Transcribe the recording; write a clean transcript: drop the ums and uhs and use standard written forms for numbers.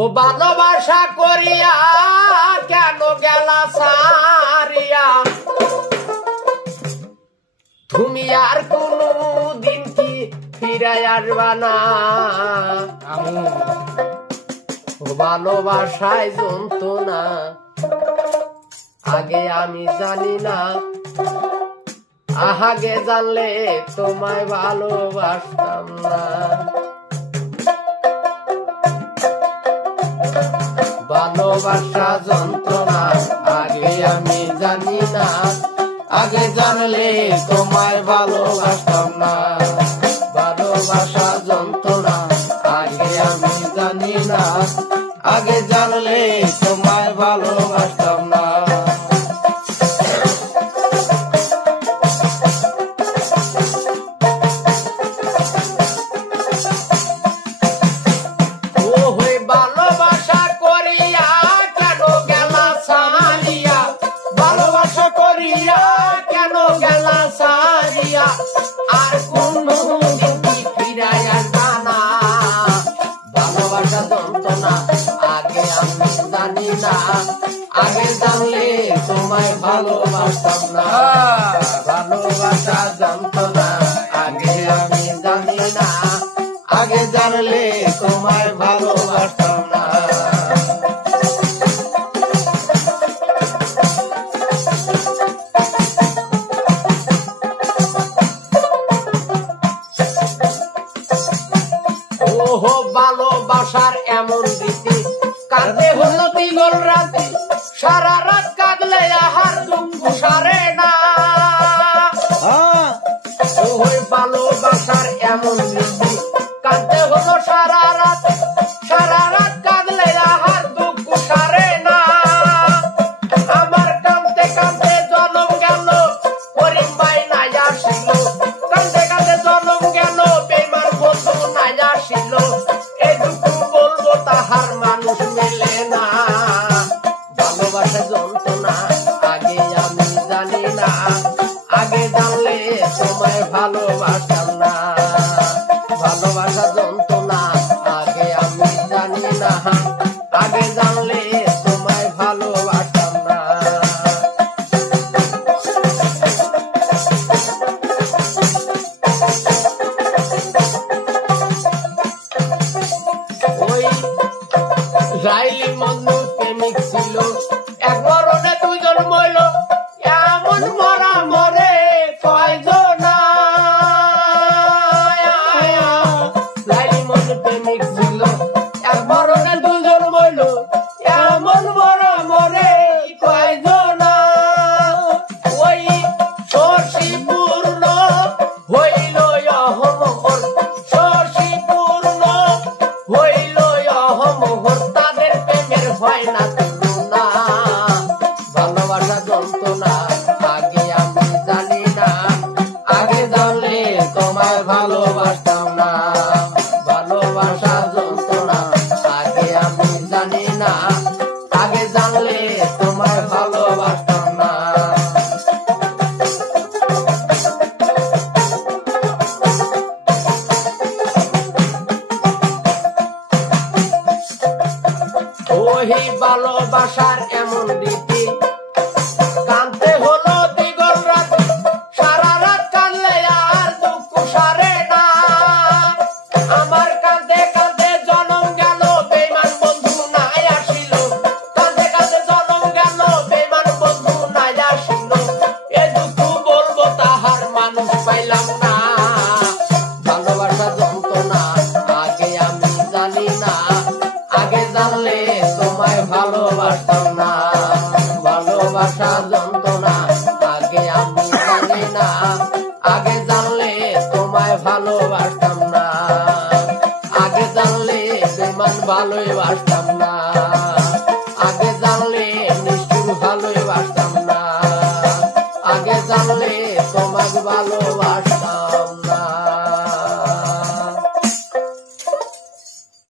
ও ভালোবাসা করিয়া কেন গেলা সারিয়া, তুমি আর কোনো দিন কি ফিরাই আসবা না। ও ভালোবাসায় যন্ত্রণা আগে আমি জানি না, আগে জানলে তোমায় ভালোবাসতাম না। ভালোবাসা যন্ত্রণা আগে আমি জানি না, আগে জানলে তোমায় ভালোবাসতাম না। ভালোবাসা যন্ত্রণা আগে আমি জানি না, আগে জানলে তোমায় ভালোবাসতাম না। আর কোনো দিন কি ফিরাই আসবা না। ভালোবাসা যন্ত্রণা আগে আমি জানি না, আগে জানলে তোমায় ভালোবাসতাম না। ভালোবাসা যন্ত্রণা আগে আমি জানি না, আগে জানলে তোমায় ভালোবাসতাম না। ওহো ভালোবাসার এমন রীতি, কাঁদতে হলো দিগল রাতি, সারা রাত কাঁদলে আহার দুঃখ সারে না। ওহো ভালোবাসার এমন রীতি, কাঁদতে হলো সারা রাত কাঁদলে আহার দুঃখ সারে না। আমার কাঁদতে কাঁদতে জনম গেল, করিম ভাই নাই আসিল, কাঁদতে কাঁদতে জনম গেল, বেইমান বন্ধু নাই আসিল। এটুকু বলবো তাহার মানুষ মেলে না। ভালোবাসা যন্ত্রণা আগে আমি জানি না, আগে জানলে তোমায় ভালোবাসতাম না। ভালোবাসা যন্ত্রণা আগে আমি জানি না, আগে জানলে তোমায় ভালোবাসতাম না। ওই রাইলি মন্নু প্রেমিক ছিল, এক মরণে দুজন মইল, এমন মরা মরে কয়জন। রাইলি মন্নু প্রেমিক ছিল, এক মরণে দুজন মইল, এমন মরা মরে কয়জন। ওই শশী পূর্ণ হইল অহমহর, শশী পূর্ণ হইল অহমহর, তাদের প্রেমের হয় না তুলনা। ভালোবাসা যন্ত্রণা আগে আমি জানি না, আগে জানলে তোমায় ভালোবাসতাম না। ভালোবাসা যন্ত্রণা আগে আমি জানি না, আগে জানলে তোমায় ভালোবাসতাম না। ওহি ভালোবাসার এমন রীতি, কাঁদতে হলো দিগল রাতি, সারা রাত কাঁদলে আর দুঃখ সারে না। আমার কাঁদতে কাঁদতে জনম গেল, বেইমান বন্ধু নাই আসিল, কাঁদতে কাঁদতে জনম গেল, বেইমান বন্ধু নাই আসিল। এটুকু বলবো তাহার মানুষ পাইলাম না। ভালোবাসা যন্ত্রণা আগে আমি জানি না, আগে জানলে তোমায় ভালোবাসতাম না। ভালোবাসা যন্ত্রণা আগে আমি জানি না, আগে জানলে তোমায় ভালোবাসতাম না। আগে জানলে বেমান ভালোই বাসতাম।